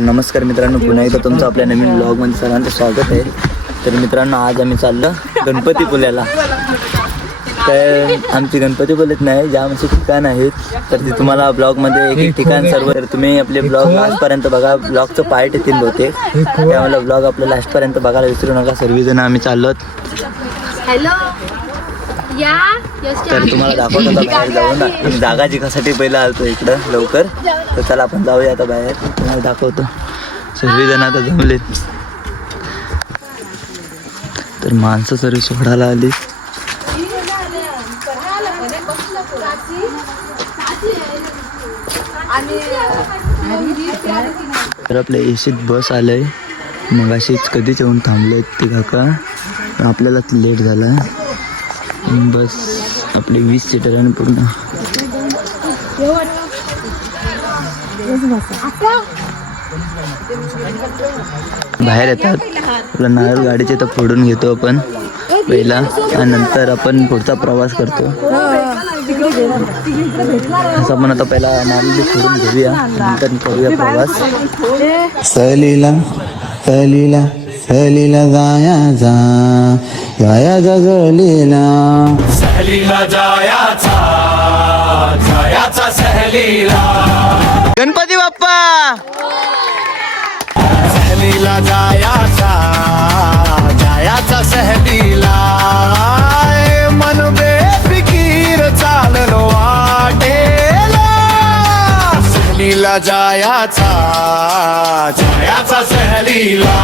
नमस्कार मित्रांनो, पुन्हा एकदा तुमचं आपल्या नवीन ब्लॉगमध्ये सर्वांचं स्वागत आहे. तर मित्रांनो, आज आम्ही चाललो गणपतीपुळ्याला. तर आमची गणपतीपुळ्यात नाही, जाम असे ठिकाण आहेत. तर ते तुम्हाला ब्लॉगमध्ये एक एक ठिकाण सर्व, तर तुम्ही आपले ब्लॉग लास्टपर्यंत बघा. ब्लॉगचं पार्ट येतील बहुतेक, त्यामुळे ब्लॉग आपल्या लास्टपर्यंत बघायला विसरू नका. सर्वजण आम्ही चाललो. हॅलो तर तुम्हाला दाखवतो आता बाहेर जाऊन. आम्ही जागा जिंकासाठी पहिला आलतो इकडं लवकर. तर चला आपण जाऊया आता बाहेर, तुम्हाला दाखवतो. सर्वजण आता जमलेत. तर माणसं सर्व सोडायला आली. तर आपल्या एसीत बस आलंय. मग अशीच कधीच येऊन थांबले ते काका. आपल्याला लेट झाला. बस आपली 20 सीटर आहे पूर्ण. बाहेर येतात. आपलं नारळ गाडीचे तर फोडून घेतो आपण पहिला, आणि नंतर आपण पुढचा प्रवास करतो. असं आपण आता पहिला नारळ फोडून घेऊया, नंतर करूया प्रवास. सहलीला सहलीला सहलीला जायाचा जायाचा सहलीला सहलीला जायाचा जायाचा सहलीला. गणपती बाप्पा. सहलीला जायाचा जायाचा सहलीला. मन बेफिकीर चाललो वाटेला. सहलीला जायाचा जायाचा सहलीला.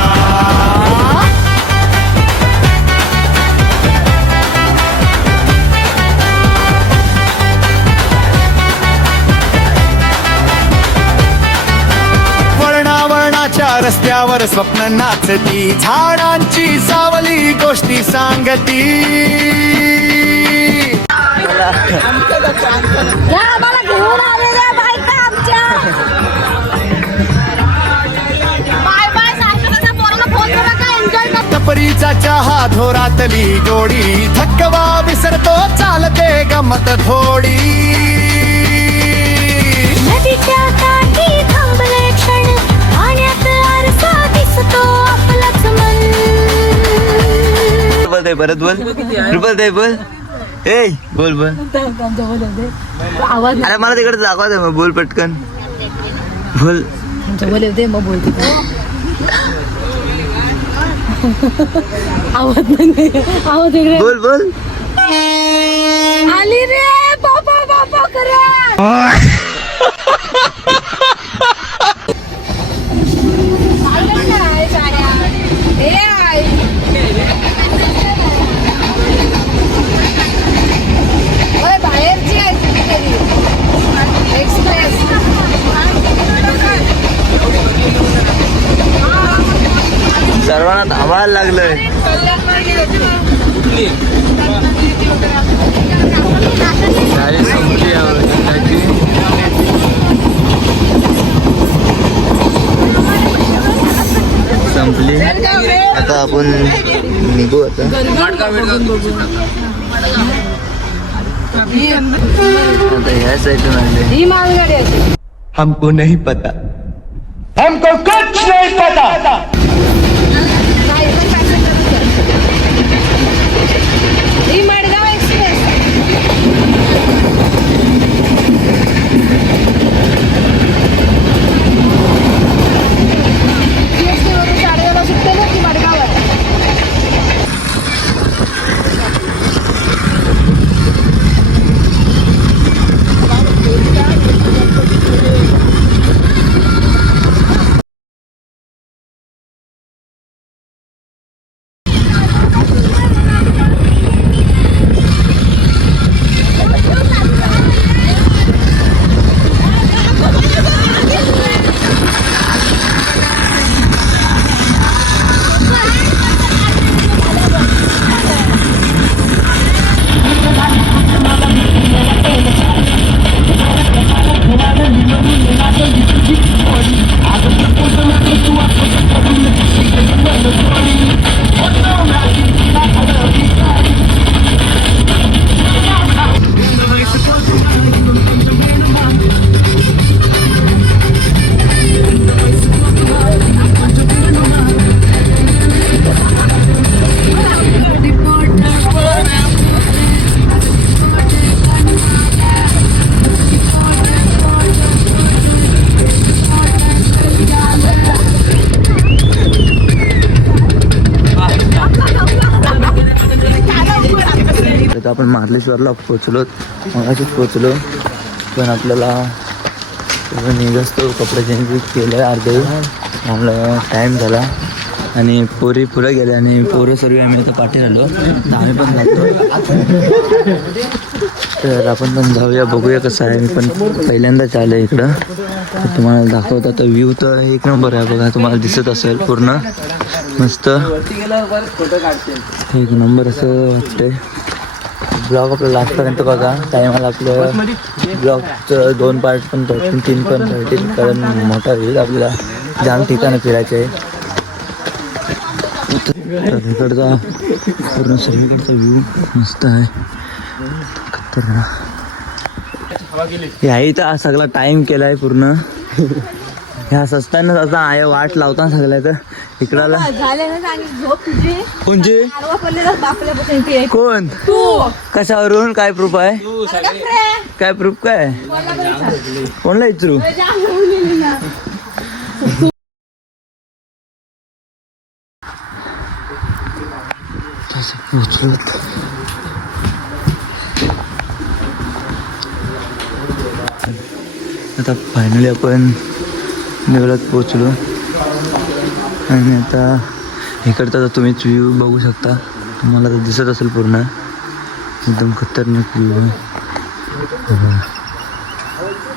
रस्त्यावर स्वप्न नाचती, झाडांची सावली गोष्टी सांगती. टपरीचा चहा धोरातली जोडी, थकवा विसरतो चालते गमत थोडी. परत बोल, रुपल दे बोल. ए बोल बोल. अरे मला तिकडे दाखवा दे, मग बोल पटकन बोल. मग बोलते आवाज नाही, आवाज इकडे बोल बोल. आली रे बाबा बाबा करा. सर्वांना धावायला लागलंय. संपली. आता आपण निघू. आता ह्या साईडून आले. हमको नहीं पता, हमको कुछ नहीं पता. आपण मार्लेश्वरला पोचलो, मगाशीच पोचलो, पण आपल्याला निघतो कपडे चेंज केलं अर्धे, आम्हाला टाईम झाला आणि पोरी पुढे गेले आणि पोरं सर्व आम्ही आता पाठी आलो, तर आम्ही पण जातो. तर आपण पण जाऊया, बघूया कसं आहे. मी पण पहिल्यांदाच आलो इकडं, तर तुम्हाला दाखवता तर व्ह्यू तर एक नंबर आहे बघा, तुम्हाला दिसत असेल पूर्ण मस्त एक नंबर असं वाटतंय. ब्लॉग आपलं लास्टपर्यंत बघा, टायमाला आपलं ब्लॉगचं 2 पार्ट पण 3 पण भेटेल, कारण मोठा होईल, आपल्याला जाम ठिकाणं फिरायचं आहे. तर इकडचा पूर्ण सर्वीकडचा व्ह्यू मस्त आहे. ह्याही तर सगळा टाइम केलाय पूर्ण, ह्या सस्त्यानं असा आहे वाट लावता सगळ्या. तर इकडाला कोणची कोण कशावरून काय प्रूफ आहे, काय प्रूफ काय कोणला विचारू. आता फायनली आपण देवळात पोचलो आणि आता इकडचा तर तुम्हीच व्ह्यू बघू शकता, तुम्हाला तर दिसत असेल पूर्ण एकदम खतरनाक व्ह्यू आहे,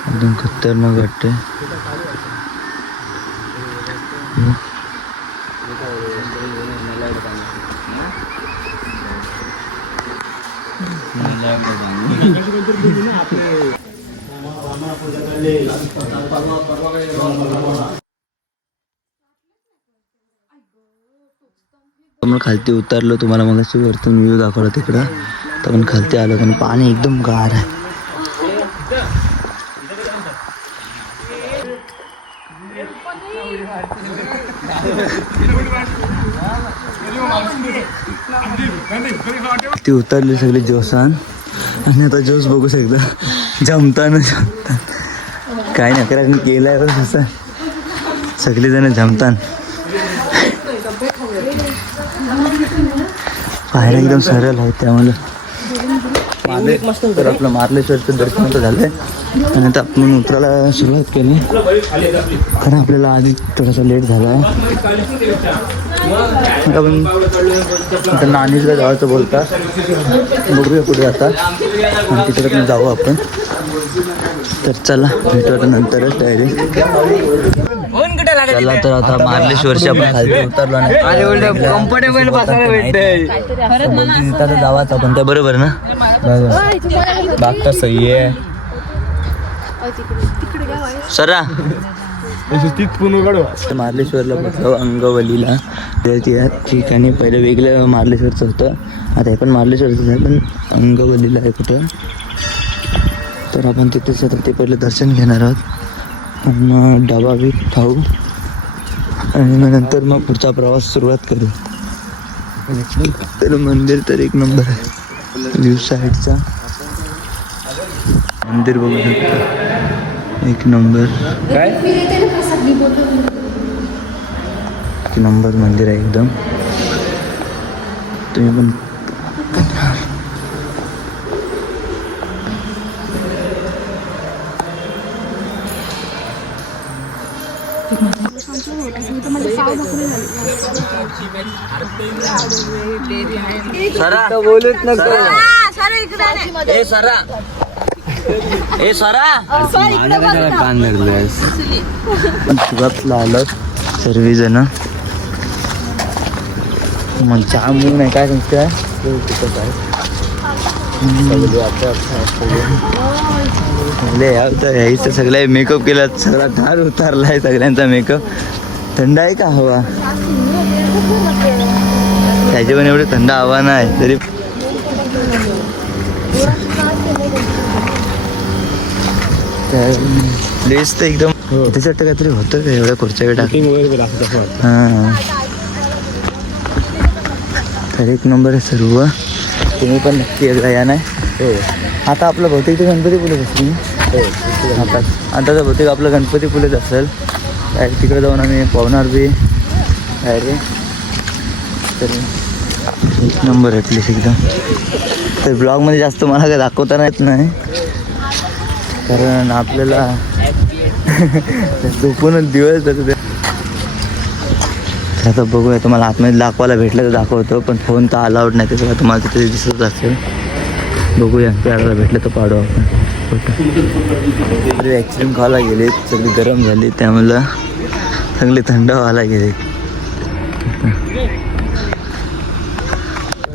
एकदम खतरनाक वाटते. आपण खालती उतरलो, तुम्हाला मग वरतून व्ह्यू दाखवला तिकडं, तर आपण खालती आलो पण पाणी एकदम गार आहे. ती उतरली सगळी जोसान आणि आता जोश बघू शकता जमताना काय नकरा केलाय असं सगळीजण जमतान. पायऱ्या एकदम सरळ आहेत, त्यामुळे तर आपलं मार्लेश्वरचं दर्शन तर झालंय आणि आता आपण उतरायला सुरुवात केली, कारण आपल्याला आधी थोडासा लेट झाला आहे. आता आपण आता नाणीजला जायचं बोलता, बघूया कुठे जातात आणि तिकडे पण जाऊ आपण. तर चला भेटू आता नंतरच डायरेक्ट. चला तर आता मार्लेश्वरची आपण खालती उतरलो नाही, कम्फर्टेबल बसायला भेटतंय तिथं जावाच आपण, त्या बरोबर ना बाग तर सही आहे. सरा मार्लेश्वरला पोचलो, अंगवलीला. त्या ठिकाणी पहिलं वेगळं मार्लेश्वरचं होतं, आता हे पण मार्लेश्वरचं आहे पण अंगवलीला आहे कुठं. तर आपण तिथेच आता ते पहिलं दर्शन घेणार आहोत, मग डबा बी खाऊ आणि मग नंतर मग पुढचा प्रवास सुरुवात करू. तर मंदिर तर एक नंबर आहे, व्ह्यू साईडचा मंदिर बघू शकता, एक नंबर काय एक नंबर मंदिर आहे एकदम. तुम्ही पण सरा बोलत नको, ए सरा ए सरा कान धरलंयस. पण सुरुवातला आलं सर्वजण, मग चहा म्हणून नाही काय सांगते यायचं सगळं मेकअप केला, सगळा धार उतारलाय सगळ्यांचा मेकअप. थंड आहे का हवा, त्याची पण एवढी थंड हवा नाही तरी प्लेस तर एकदम त्याच्यात काहीतरी होतं का एवढ्या खुर्च्या टाक. हां तर एक नंबर आहे सर्व, तुम्ही पण नक्की एकदा या. नाही आता आपलं बहुतेक गणपती पुलेच असेल, आता तर बहुतेक आपलं गणपती पुलेच असेल. तिकडे जाऊन आम्ही पावणार बी काय रे. तर एक नंबर आहे प्लेस एकदम. तर ब्लॉगमध्ये जास्त मला काय दाखवता येत नाही कारण आपल्याला झोपूनच दिवस जातो. आता बघूया, तुम्हाला आतमध्ये दाखवायला भेटलं तर दाखवतो, पण फोन तर अलाउड नाही त्याच्यामुळे तुम्हाला तिथे दिसत असेल. बघूया प्यायला भेटलं तर पाडू आपण फोटो. ॲक्सिडेंट खायला गेले, सगळी गरम झाली त्यामुळं सगळे थंड व्हायला गेले.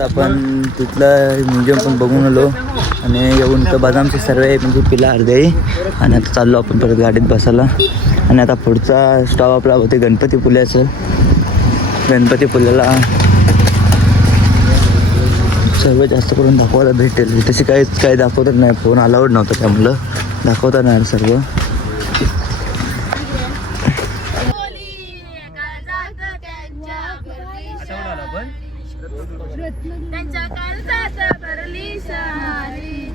आपण तिथलं म्युझियम पण बघून आलो आणि येऊन तर बदामचे सर्व म्हणजे पिला अर्धे. आणि आता चाललो आपण परत गाडीत बसायला. आणि आता पुढचा स्टॉप आपला होते गणपतीपुल्याचं. गणपतीपुल्याला सर्व जास्त करून दाखवायला भेटेल. तशी काही दाखवतच नाही, फोन अलाउड नव्हता त्यामुळं दाखवता नाही सर्व. त्यांच्या काळजात भरली सारी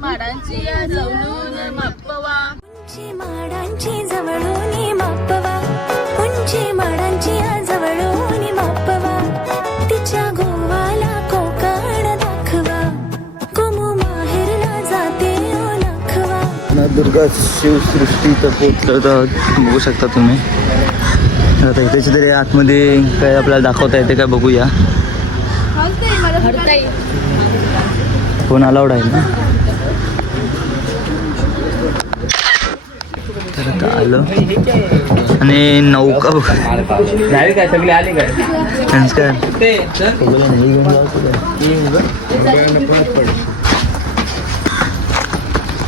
माडांची जवळून मापवा. उंची माडांची जवळून मापवा, उंची माडांची जवळून मापवा. तिच्या गोवाला कोकण दाखवा, कुमू माहेरला जाते ओळखवा. दुर्गा शिवसृष्टीचं पोचलं तर बघू शकता तुम्ही. आता इथेच तरी आतमध्ये काय आपल्याला दाखवता येते काय बघूया. फोन अलाउड आहे ना. तर आता आलो आणि नौका काय सगळे आले काय नमस्कार.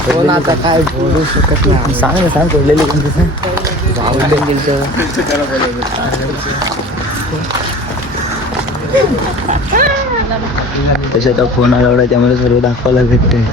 कोण आता काय बोलू शकत नाही. सांग ना, सांग पडलेली पण तसं त्याच्यात फोन अलाउड आहे त्यामुळे सर्व दाखवायला भेटते.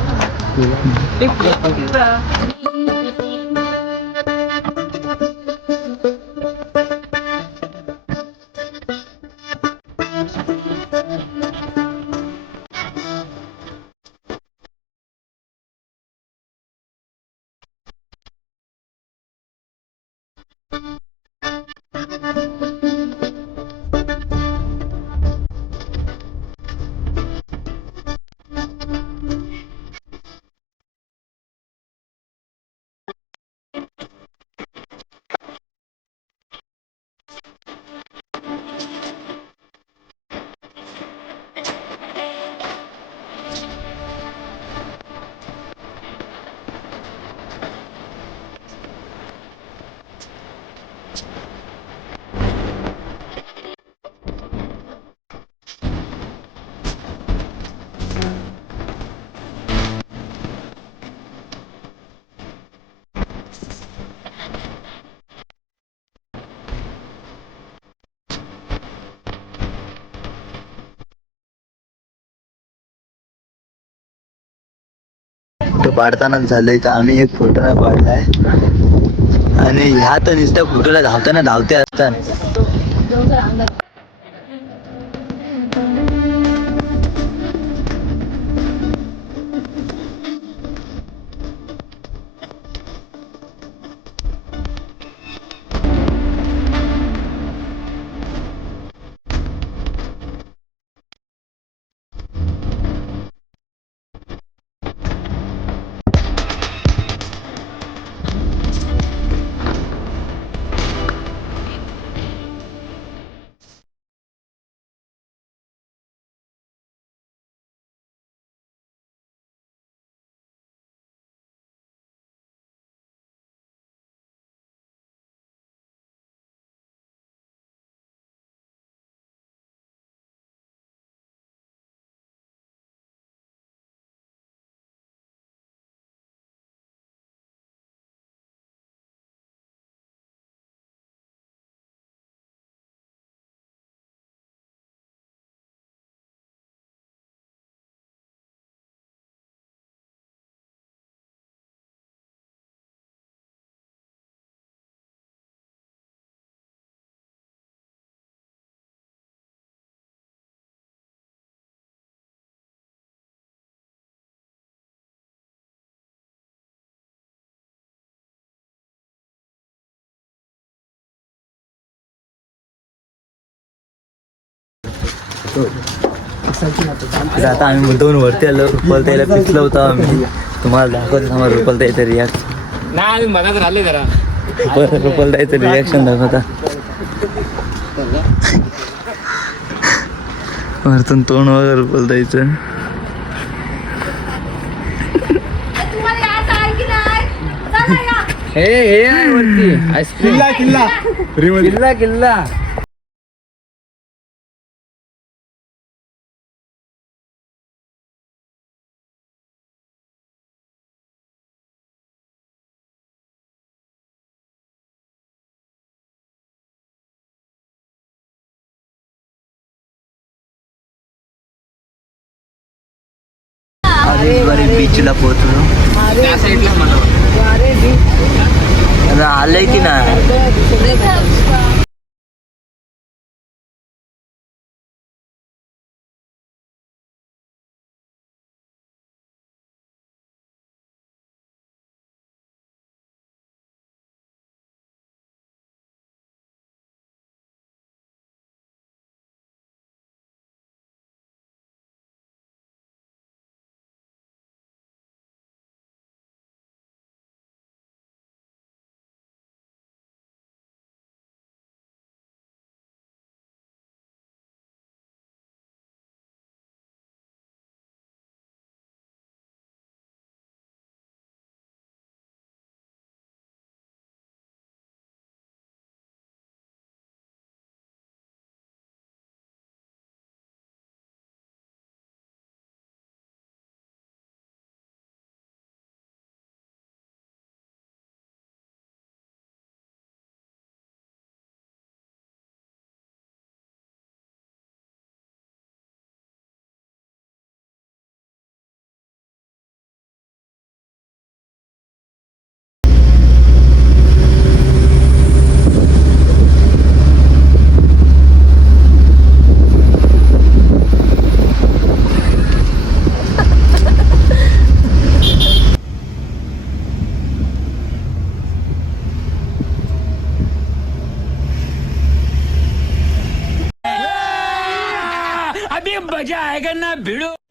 तो पाडतानाच झालंय तर आम्ही एक फोटो नाही पाडलाय. आणि ह्या तर नुसत्या फोटोला धावते असतात. तर आता आम्ही मुद्दाहून वरती आलो. रुपलताईला पिचलं होतं आम्ही. तुम्हाला दाखवतो आम्हाला रुपलताईचं रिॲक्शन. नाही आम्ही मनात राहिले जरा. रुपलताईचं रिॲक्शन दाखवता. वरतून तोंड वगैरे रुपलताईचं. हे आहे वरती आईस्क्रीम किल्ला किल्ला. बीचला पोहोचलो. त्या साईडला मला आता आलंय की नाही.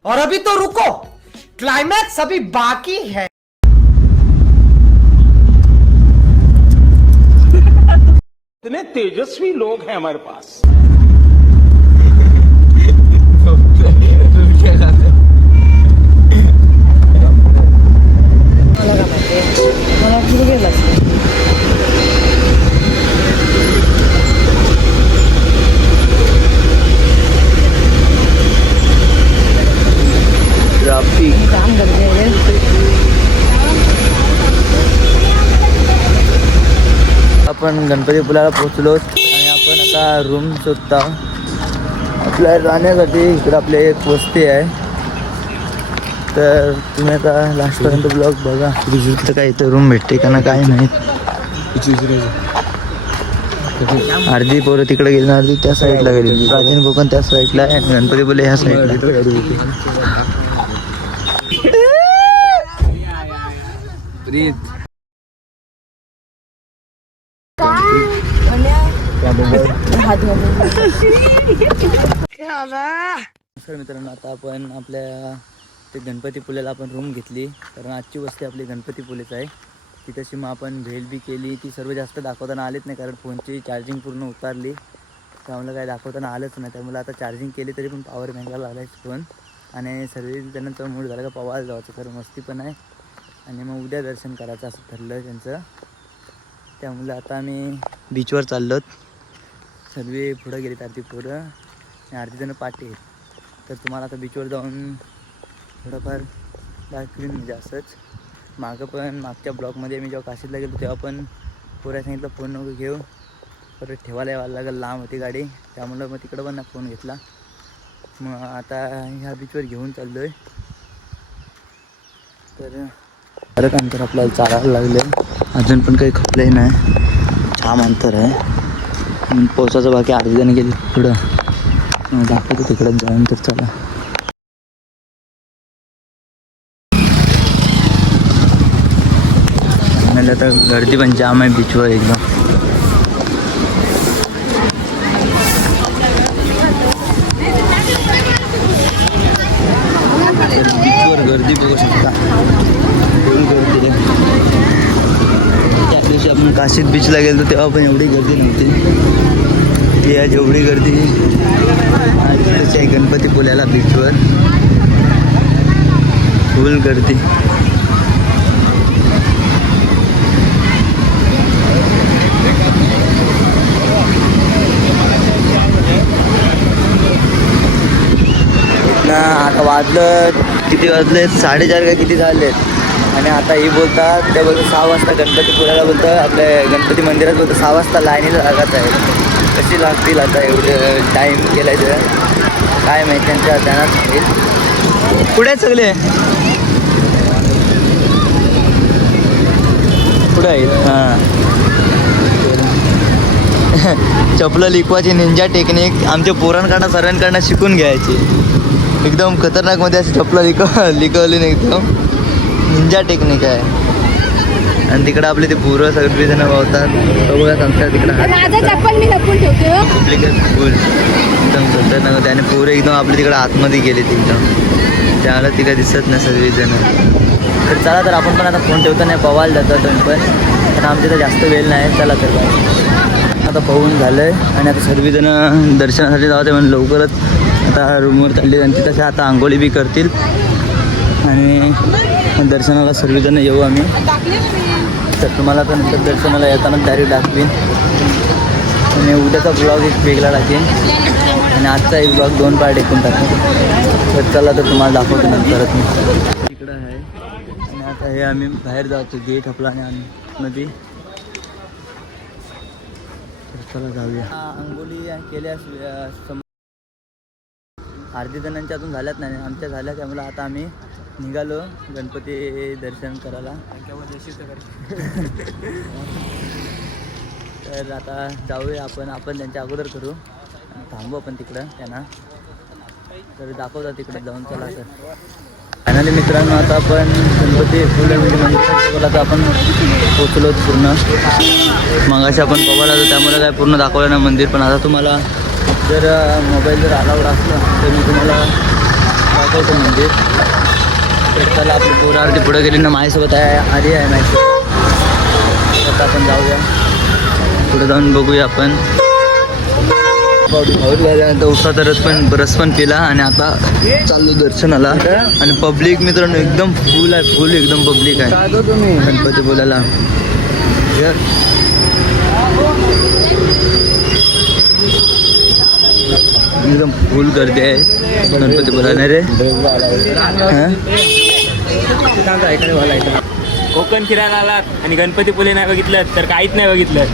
और अभी तो रुको, क्लाइमैक्स अभी बाकी है. इतने तेजस्वी लोग हैं हमारे पास. आपण गणपती पुलाला पोहोचलो आणि आपण आता रूम शोधता आपल्या राहण्यासाठी. इकडं आपली एक वस्ती आहे. तर तुम्ही आता लास्टपर्यंत ब्लॉग बघा. तर काय इथं रूम भेटते का ना काय नाही. अर्धी पोरं तिकडे गेली ना, अर्धी त्या साईडला गेली. प्राचीन कोकण त्या साईडला आहे आणि गणपती पुले ह्या साईडला. नमस्कार मित्रांनो, आता आपण आपल्या ते गणपती पुल्याला आपण रूम घेतली. कारण आजची वस्ती आपली गणपती पुलेच आहे. ती तशी मग आपण भेल बी केली. ती सर्व जास्त दाखवताना आलेच नाही कारण फोनची चार्जिंग पूर्ण उतारली. त्यामुळे काय दाखवताना आलंच नाही. त्यामुळे आता चार्जिंग केली तरी पण पॉवर बँकला आलाय फोन. आणि सर्व त्यांना मूड झाला का पवायला जायचं. कारण मस्ती पण आहे आणि मग उद्या दर्शन करायचं असं ठरलं त्यांचं. त्यामुळे आता आम्ही बीचवर चाललो. सर्व पुढं गेलीत अर्धी पोरं आणि अर्धी जणं पाठी आहेत. तर तुम्हाला आता बीचवर जाऊन थोडंफार दाखवीन म्हणजे असंच. मागं पण मागच्या ब्लॉकमध्ये मी जेव्हा काशीला गेलो तेव्हा पण पोऱ्या सांगितलं फोन नको घेऊ, परत ठेवायला यावं लागेल. लांब होती गाडी त्यामुळं मग तिकडं पण फोन घेतला. मग आता ह्या बीचवर घेऊन चाललो आहे. तर परत अंतर आपल्याला चालायला लागले. अजून पण काही खपलंही नाही. छान अंतर आहे. पोचायचं बाकी. अर्धी जण गेली पुढं. दाखवतो तिकडं जाऊन. तर चला. आणि आता गर्दी पण जाम आहे बीचवर एकदम. नाशिक बीचला गेलो तेव्हा पण एवढी गर्दी नव्हती. ती आज एवढी गर्दी आज त्याची आहे गणपतीपुळ्याला बीचवर, फुल गर्दी. ना आता वाजलं किती वाजले 4:30 का किती झालेत आणि आता ही बोलतात त्या बोलतात 6 वाजता गणपतीपुळ्याला बोलतं आपल्या गणपती मंदिरात बोलतं 6 वाजता लाईनीला लागत आहे. कशी लागतील आता एवढं टाईम केलाय तर काय माहिती त्यांच्या ध्यानात येईल. पुढे सगळे पुढे आहेत. हां चपलं लिकवायची निंजा टेक्निक आमच्या पोरांकडनं सरांकडनं शिकून घ्यायची. एकदम खतरनाकमध्ये अशी चपलं लिकवली नाही, एकदम निंजा टेक्निक आहे. आणि तिकडं आपले ते पोरं सगळे जण वावतात बघूया सांगतात तिकडं डुप्लिकेट फुल एकदम खतरनाक होते आणि पोरं एकदम आपले तिकडं आतमध्ये गेलेत एकदम, त्याला तिकडे दिसत नाही सगळेजण. तर चला तर आपण पण आता फोन ठेवतो नाही पवायला जातो तुम्ही पण, पण आमच्या तर जास्त वेळ नाही. चला तर आता पाहून झालं आहे आणि आता सर्वजण दर्शनासाठी जावं ते म्हणून लवकरच आता रूमवर चालले आणि तिथं आता आंघोळी बी करतील आणि दर्शनाला सर्वजण येऊ आम्ही. तर तुम्हाला तर नंतर दर्शनाला येतानाच डायरेक्ट दाखवीन आणि उद्याचा ब्लॉग एक वेगळा टाकेन आणि आजचा एक ब्लॉग 2 पार्ट एकूण टाकेन. तर चला तर तुम्हाला दाखवतो नंतरच मी. तिकडं आहे आणि आता हे आम्ही बाहेर जातो गेट आपला आणि नदी. चला जाऊया. अंघोळी केल्या अर्धी जणांच्या अजून झाल्याच नाही, आमच्या झाल्या, त्यामुळे आता आम्ही निघालो गणपती दर्शन करायला. तर आता जाऊया आपण त्यांच्या अगोदर करू आणि थांबू आपण तिकडं त्यांना, तर दाखवता तिकडे जाऊन. चला तर फायनली मित्रांनो आता आपण गणपती फुले मंदिरात आता आपण पोचलो पूर्ण. मगाशी आपण पवायला जातो त्यामुळे काय पूर्ण दाखवलं ना मंदिर, पण आता तुम्हाला जर मोबाईल जर अलाउड असला तर मी तुम्हाला दाखवतो मंदिर. तर चला आपली पोरं अर्धी पुढे गेली ना, माझ्यासोबत आहे आधी आहे माझ्यासोबत. आता आपण जाऊया पुढे जाऊन बघूया आपण. झाल्यानंतर उसाचा रस पण पिला आणि आता चाललो दर्शनाला. आणि पब्लिक मित्रांनो एकदम फुल आहे, फुल एकदम पब्लिक आहे गणपती बोलायला. एकदम फुल गर्दी आहे गणपती बोलायला रे. कोकण फिरायला आलात आणि गणपतीपुळे नाही बघितलं तर काहीच नाही बघितलं.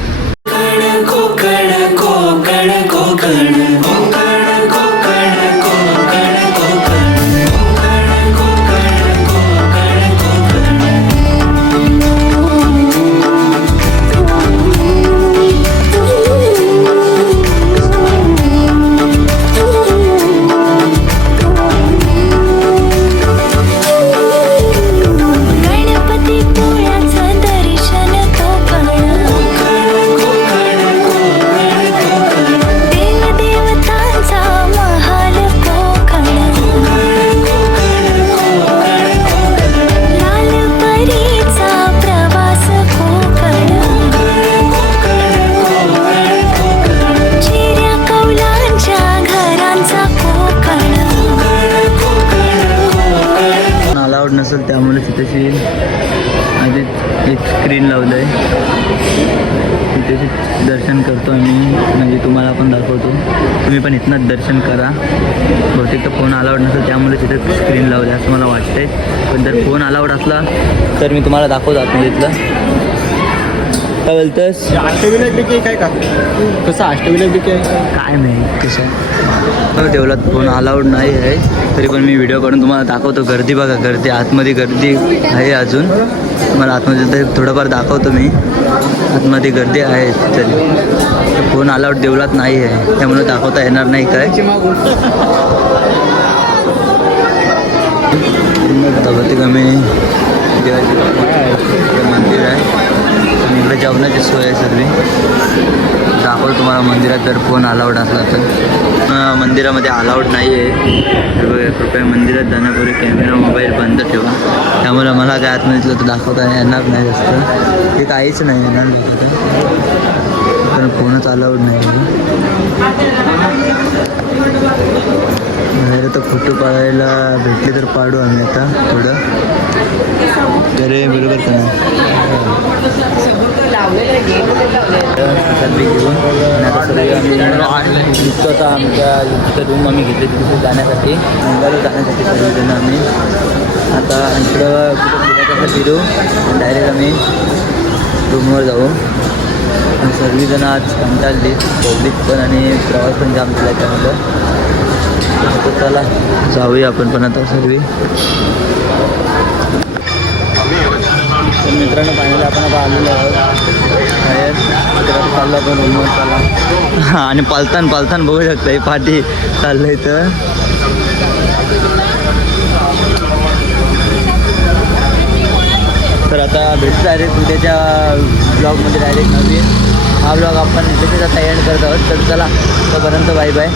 नसेल त्यामुळे तिथेशी आधी एक स्क्रीन लावलं आहे, तिथे दर्शन करतो आम्ही, म्हणजे तुम्हाला पण दाखवतो. तुम्ही पण इथनंच दर्शन करा. बहुतेक तर फोन अलाउड नसेल त्यामुळे तिथे स्क्रीन लावलं असं मला वाटतंय, पण जर फोन अलाउड असला तर मी तुम्हाला दाखवतो आतमध्ये इथलं. काय बोलतोस? अष्टविनायक काय का कसं अष्टविनायक आहे काय नाही कसं देवलात फोन अलाउड नाही आहे, तरी पण मी व्हिडिओ काढून तुम्हाला दाखवतो. गर्दी बघा, गर्दी आतमध्ये गर्दी आहे अजून. मला आतमध्ये थोडंफार दाखवतो मी, आतमध्ये गर्दी आहे तरी फोन अलाउड देवलात नाही आहे त्यामुळे दाखवता येणार नाही. काय बहुतेक आम्ही देवाचे मंदिर आहे आणि इकडे जेवणाची सोय आहे सर्व. दाखवतो तुम्हाला मंदिरात जर फोन अलाउड असला तर. मंदिरामध्ये अलाउड नाही आहे. तर बघा, कृपया मंदिरात जाण्यापूर्वी कॅमेरा मोबाईल बंद ठेवा. त्यामुळे मला काय आतमध्ये तर दाखवता येणार नाही जास्त. ते काहीच नाही येणार कारण फोनच अलाउड नाही. बाहेर तर फोटो काढायला भेटले तर पाडू आम्ही आता थोडं. अरे बरोबर का नाही घेऊन आणि आता सर्व आम्ही निघतो आता आमच्या जिथं रूम आम्ही घेतली तिथे जाण्यासाठी मुंबईला जाण्यासाठी सर्वजण आम्ही आता इकडं कुठं फिरू डायरेक्ट आम्ही रूमवर जाऊ. सर्वजण आज कंटाळली पब्लिक पण आणि प्रवास पण जाम केला त्यामुळं. तर चला जाऊया आपण पण आता सर्व. तर मित्रांनो फायनली आपण आता आलेलो आहोत बाहेर. चाललं आपण रूमवर चला. हां आणि पालतान बघू शकता ही पाठी चाललंय तर. तर आता भेटू डायरेक्ट उद्याच्या ब्लॉगमध्ये डायरेक्ट नवीन. हा ब्लॉग आपण लगेच आता एंड करत आहोत. तर चला तोपर्यंत बाय बाय.